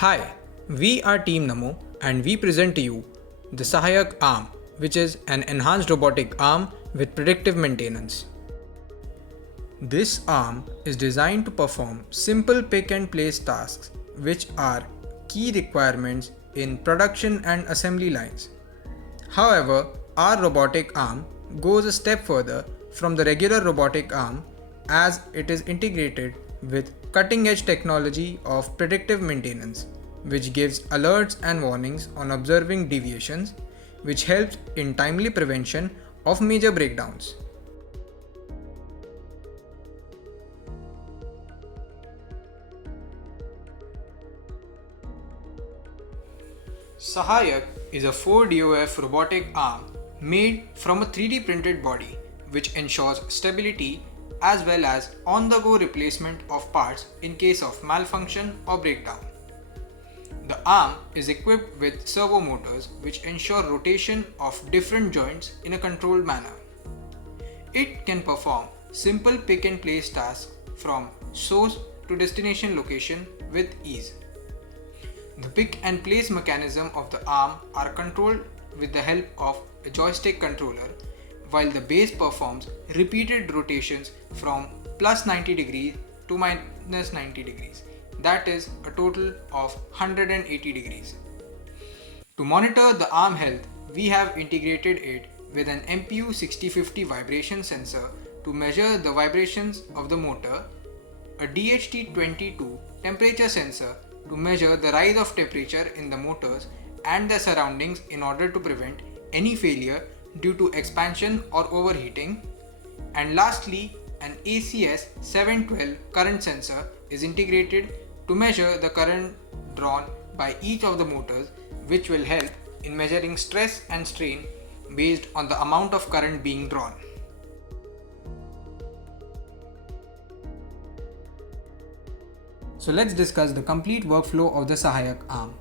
Hi, we are Team Namo and we present to you the Sahayak arm, which is an enhanced robotic arm with predictive maintenance. This arm is designed to perform simple pick and place tasks, which are key requirements in production and assembly lines. However, our robotic arm goes a step further from the regular robotic arm as it is integrated with cutting-edge technology of predictive maintenance, which gives alerts and warnings on observing deviations, which helps in timely prevention of major breakdowns. Sahayak is a 4DOF robotic arm made from a 3D printed body which ensures stability as well as on-the-go replacement of parts in case of malfunction or breakdown. The arm is equipped with servo motors which ensure rotation of different joints in a controlled manner. It can perform simple pick and place tasks from source to destination location with ease. The pick and place mechanism of the arm are controlled with the help of a joystick controller, while the base performs repeated rotations from plus 90 degrees to minus 90 degrees. That is a total of 180 degrees. To monitor the arm health, we have integrated it with an MPU 6050 vibration sensor to measure the vibrations of the motor, a DHT22 temperature sensor to measure the rise of temperature in the motors and their surroundings in order to prevent any failure due to expansion or overheating, and lastly an ACS 712 current sensor is integrated to measure the current drawn by each of the motors, which will help in measuring stress and strain based on the amount of current being drawn. So let's discuss the complete workflow of the Sahayak arm.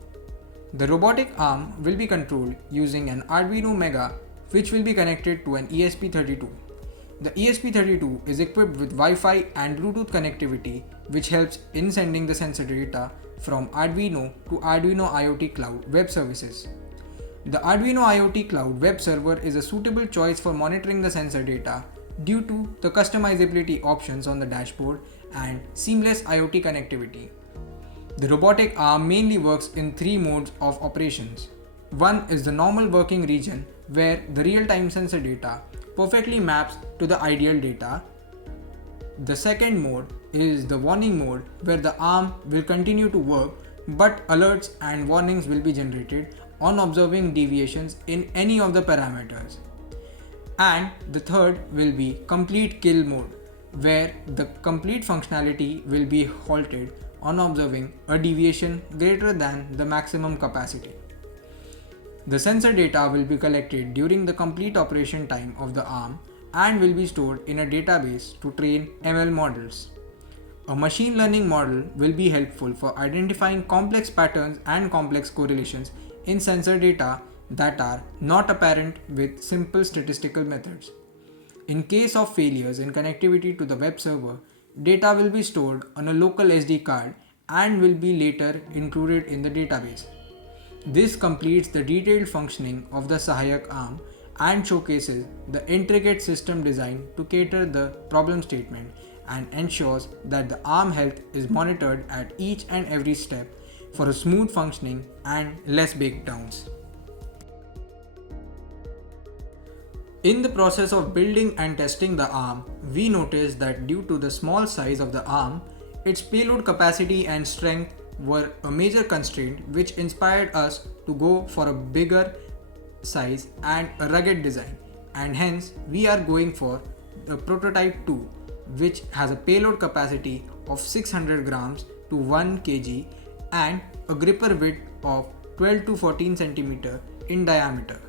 The robotic arm will be controlled using an Arduino Mega, which will be connected to an ESP32. The ESP32 is equipped with Wi-Fi and Bluetooth connectivity, which helps in sending the sensor data from Arduino to Arduino IoT Cloud web services. The Arduino IoT Cloud web server is a suitable choice for monitoring the sensor data due to the customizability options on the dashboard and seamless IoT connectivity. The robotic arm mainly works in three modes of operations. One is the normal working region where the real-time sensor data perfectly maps to the ideal data. The second mode is the warning mode where the arm will continue to work but alerts and warnings will be generated on observing deviations in any of the parameters. And the third will be complete kill mode, where the complete functionality will be halted on observing a deviation greater than the maximum capacity. The sensor data will be collected during the complete operation time of the arm and will be stored in a database to train ML models. A machine learning model will be helpful for identifying complex patterns and complex correlations in sensor data that are not apparent with simple statistical methods. In case of failures in connectivity to the web server, data will be stored on a local SD card and will be later included in the database. This completes the detailed functioning of the Sahayak arm and showcases the intricate system design to cater the problem statement and ensures that the arm health is monitored at each and every step for a smooth functioning and less breakdowns. In the process of building and testing the arm, we noticed that due to the small size of the arm, its payload capacity and strength were a major constraint, which inspired us to go for a bigger size and a rugged design, and hence we are going for the prototype 2, which has a payload capacity of 600 grams to 1 kg and a gripper width of 12 to 14 cm in diameter.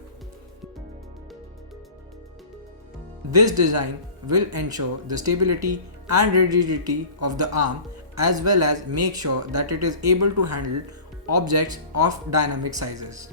This design will ensure the stability and rigidity of the arm as well as make sure that it is able to handle objects of dynamic sizes.